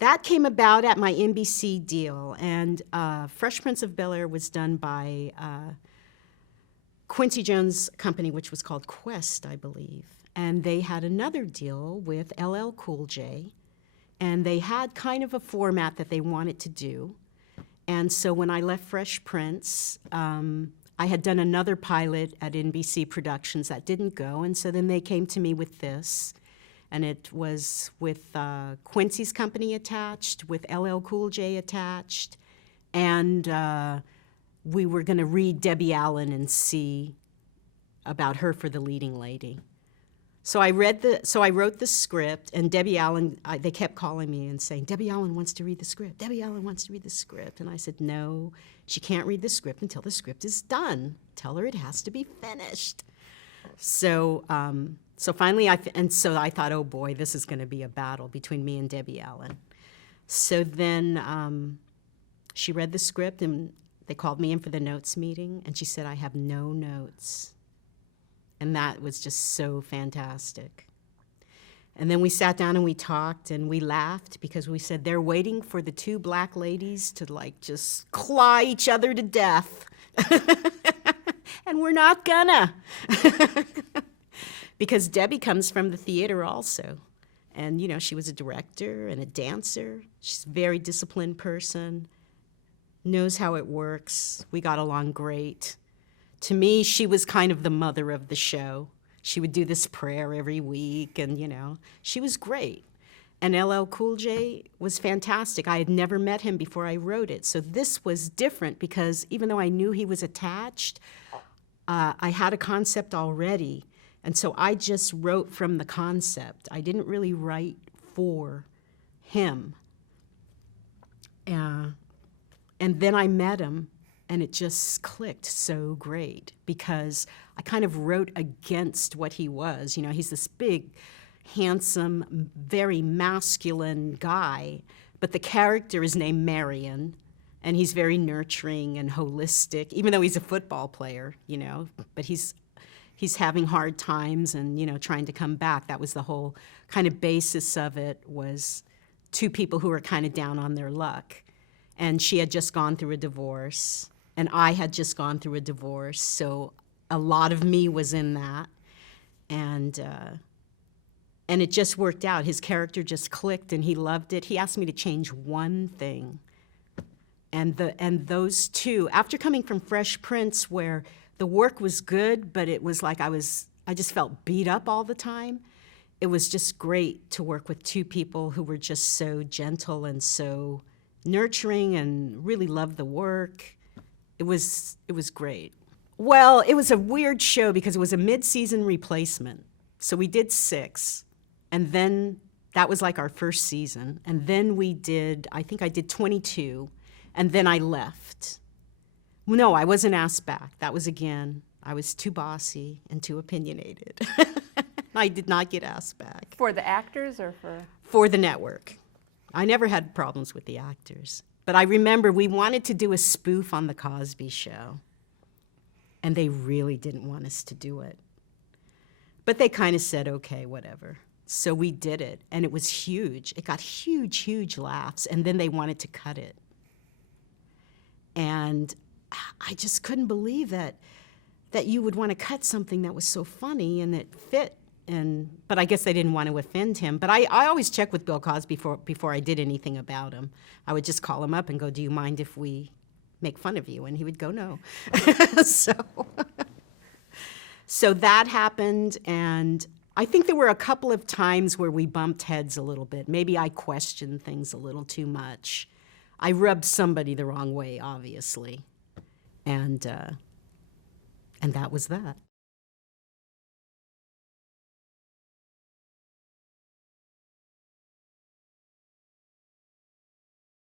that came about at my NBC deal, and Fresh Prince of Bel-Air was done by Quincy Jones' company, which was called Quest, I believe. And they had another deal with LL Cool J, and they had kind of a format that they wanted to do. And so when I left Fresh Prince, I had done another pilot at NBC Productions that didn't go, and so then they came to me with this. And it was with Quincy's company attached, with LL Cool J attached, and we were going to read Debbie Allen and see about her for the leading lady. So I wrote the script, and Debbie Allen, they kept calling me and saying, Debbie Allen wants to read the script. Debbie Allen wants to read the script. And I said, no, she can't read the script until the script is done. Tell her it has to be finished. So finally, I thought, oh boy, this is going to be a battle between me and Debbie Allen. So then she read the script, and they called me in for the notes meeting, and she said, I have no notes. And that was just so fantastic. And then we sat down and we talked and we laughed because we said, they're waiting for the two black ladies to like just claw each other to death. And we're not gonna. Because Debbie comes from the theater also. And, you know, she was a director and a dancer. She's a very disciplined person, knows how it works. We got along great. To me, she was kind of the mother of the show. She would do this prayer every week, and, you know, she was great. And LL Cool J was fantastic. I had never met him before I wrote it. So this was different because even though I knew he was attached, I had a concept already. And so I just wrote from the concept. I didn't really write for him. And then I met him, and it just clicked so great because I kind of wrote against what he was. You know, he's this big, handsome, very masculine guy, but the character is named Marion, and he's very nurturing and holistic, even though he's a football player, you know, but he's having hard times and, you know, trying to come back. That was the whole kind of basis of it, was two people who were kind of down on their luck. And she had just gone through a divorce, and I had just gone through a divorce, so a lot of me was in that. And it just worked out. His character just clicked, and he loved it. He asked me to change one thing. And those two, after coming from Fresh Prince, where the work was good, but it was like I just felt beat up all the time. It was just great to work with two people who were just so gentle and so nurturing and really loved the work. It was great. Well, it was a weird show because it was a mid-season replacement. So we did 6, and then that was like our first season. And then I think I did 22, and then I left. No, I wasn't asked back. That was again, I was too bossy and too opinionated. I did not get asked back. For the actors or for? For the network. I never had problems with the actors. But I remember we wanted to do a spoof on The Cosby Show, and they really didn't want us to do it. But they kind of said, okay, whatever. So we did it, and it was huge. It got huge, huge laughs, and then they wanted to cut it. And I just couldn't believe that you would want to cut something that was so funny and it fit. But I guess they didn't want to offend him. But I always checked with Bill Cosby before I did anything about him. I would just call him up and go, do you mind if we make fun of you? And he would go, no. So that happened, and I think there were a couple of times where we bumped heads a little bit. Maybe I questioned things a little too much. I rubbed somebody the wrong way, obviously. And that was that.